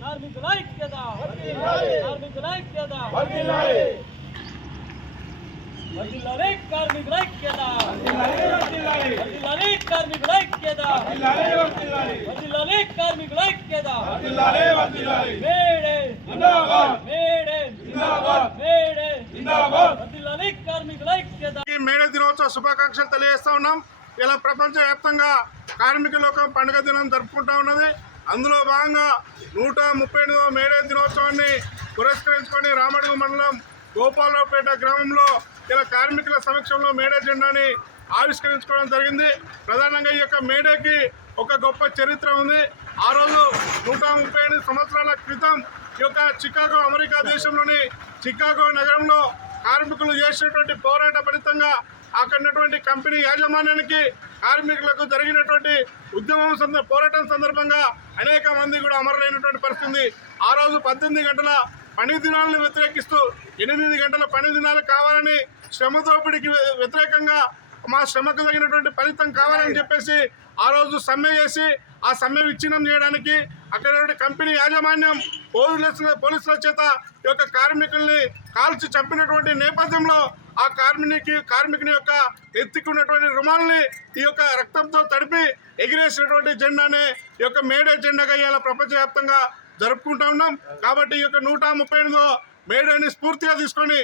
కార్మికుల ఐక్యత వర్ధిల్లాలి కార్మికుల ఐక్యత వర్ధిల్లాలి కార్మికుల ఐక్యత వర్ధిల్లాలి కార్మికుల ఐక్యత మేడే జిందాబాద్ మేడే జిందాబాద్ మేడే జిందాబాద్ వర్ధిల్లాలి కార్మికుల ఐక్యత. ఈ మేడే దినోత్సవ శుభాకాంక్షలు తెలియజేస్తా ఉన్నాం. ఇలా ప్రపంచవ్యాప్తంగా కార్మిక లోకం పండుగ దినం జరుపుకుంటా ఉన్నది. అందులో భాగంగా 138వ మేడే దినోత్సవాన్ని పురస్కరించుకొని రామడుగు మండలం గోపాలరావుపేట గ్రామంలో ఇలా కార్మికుల సమక్షంలో మేడే జెండాని ఆవిష్కరించుకోవడం జరిగింది. ప్రధానంగా ఈ యొక్క మేడేకి ఒక గొప్ప చరిత్ర ఉంది. ఆ రోజు 138 సంవత్సరాల క్రితం ఈ యొక్క చికాగో, అమెరికా దేశంలోని చికాగో నగరంలో కార్మికులు చేసినటువంటి పోరాట ఫలితంగా అక్కడున్నటువంటి కంపెనీ యాజమాన్యానికి కార్మికులకు జరిగినటువంటి పోరాటం సందర్భంగా అనేక మంది కూడా అమరులైనటువంటి పరిస్థితి. ఆ రోజు 18 గంటల పని దినాలను వ్యతిరేకిస్తూ 8 గంటల పని దినాలు కావాలని, శ్రమ దోపిడీకి వ్యతిరేకంగా మా శ్రమకు తగినటువంటి ఫలితం కావాలని చెప్పేసి ఆ రోజు సమ్మె చేసి ఆ సమ్మె విచ్ఛిన్నం చేయడానికి అక్కడ కంపెనీ యాజమాన్యం పోలీసుల చేత ఈ యొక్క కార్మికుల్ని కాల్చి చంపినటువంటి నేపథ్యంలో ఆ కార్మికుని యొక్క ఎత్తుకున్నటువంటి రుమాల్ని ఈ యొక్క రక్తంతో తడిపి ఎగిరేసినటువంటి జెండానే ఈ యొక్క మేడే జెండాగా ఇవాళ ప్రపంచవ్యాప్తంగా జరుపుకుంటా ఉన్నాం. కాబట్టి ఈ యొక్క 138వ మేడేని స్ఫూర్తిగా తీసుకొని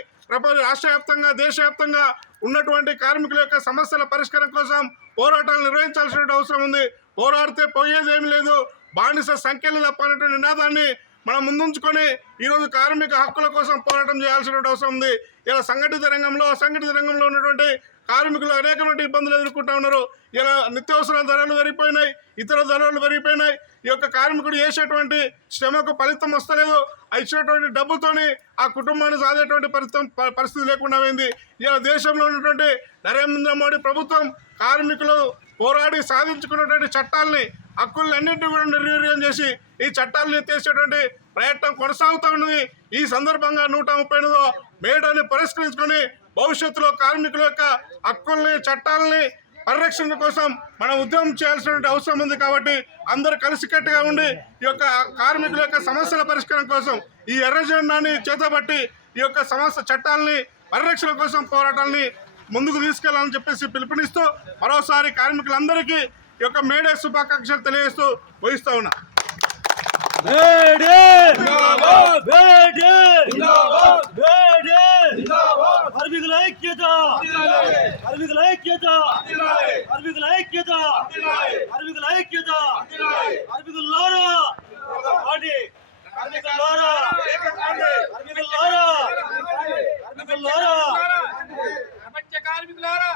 రాష్ట్ర వ్యాప్తంగా, దేశవ్యాప్తంగా ఉన్నటువంటి కార్మికుల యొక్క సమస్యల పరిష్కారం కోసం పోరాటాలు నిర్వహించాల్సిన అవసరం ఉంది. పోరాడితే పోయేదేమీ లేదు, బానిస సంఖ్యలు తప్పనటువంటి నినాదాన్ని మనం ముందుంచుకొని ఈరోజు కార్మిక హక్కుల కోసం పోరాటం చేయాల్సిన అవసరం ఉంది. ఇలా సంఘటిత రంగంలో, అసంఘటిత రంగంలో ఉన్నటువంటి కార్మికులు అనేకమైన ఇబ్బందులు ఎదుర్కొంటూ ఉన్నారు. ఇలా నిత్యావసర ధరలు పెరిగిపోయినాయి, ఇతర ధరలు పెరిగిపోయినాయి. ఈ యొక్క కార్మికుడు చేసేటువంటి శ్రమకు ఫలితం వస్తలేదు. ఇచ్చినటువంటి డబ్బుతోని ఆ కుటుంబాన్ని సాధేటువంటి పరిస్థితి లేకుండా పోయింది. ఇలా దేశంలో ఉన్నటువంటి నరేంద్ర మోడీ ప్రభుత్వం కార్మికులు పోరాడి సాధించుకున్నటువంటి చట్టాలని, హక్కులన్నింటినీ కూడా నిర్వీర్యం చేసి ఈ చట్టాలను ఎత్తేసేటువంటి ప్రయత్నం కొనసాగుతూ ఉన్నది. ఈ సందర్భంగా 138వ మేడేని పురస్కరించుకొని భవిష్యత్తులో కార్మికుల యొక్క హక్కుల్ని, చట్టాలని పరిరక్షణ కోసం మనం ఉద్యమం చేయాల్సిన అవసరం ఉంది. కాబట్టి అందరూ కలిసికట్టుగా ఉండి ఈ యొక్క కార్మికుల యొక్క సమస్యల పరిష్కారం కోసం ఈ ఎర్ర జెండాని చేతబట్టి ఈ యొక్క సమస్య చట్టాలని పరిరక్షణ కోసం పోరాటాలని ముందుకు తీసుకెళ్లాలని చెప్పేసి పిలుపునిస్తూ మరోసారి కార్మికులందరికీ ఈ యొక్క మేడే శుభాకాంక్షలు తెలియజేస్తూ వహిస్తా ఉన్నా. కార్మికుల ఐక్యత, కార్మికుల ఐక్యత, కార్మికుల ఐక్యత, కార్మికుల ఐక్యత, కార్మికులారా కార్మికులారా కార్మికులారా కార్మికులారా ప్రపంచ కార్మికులారా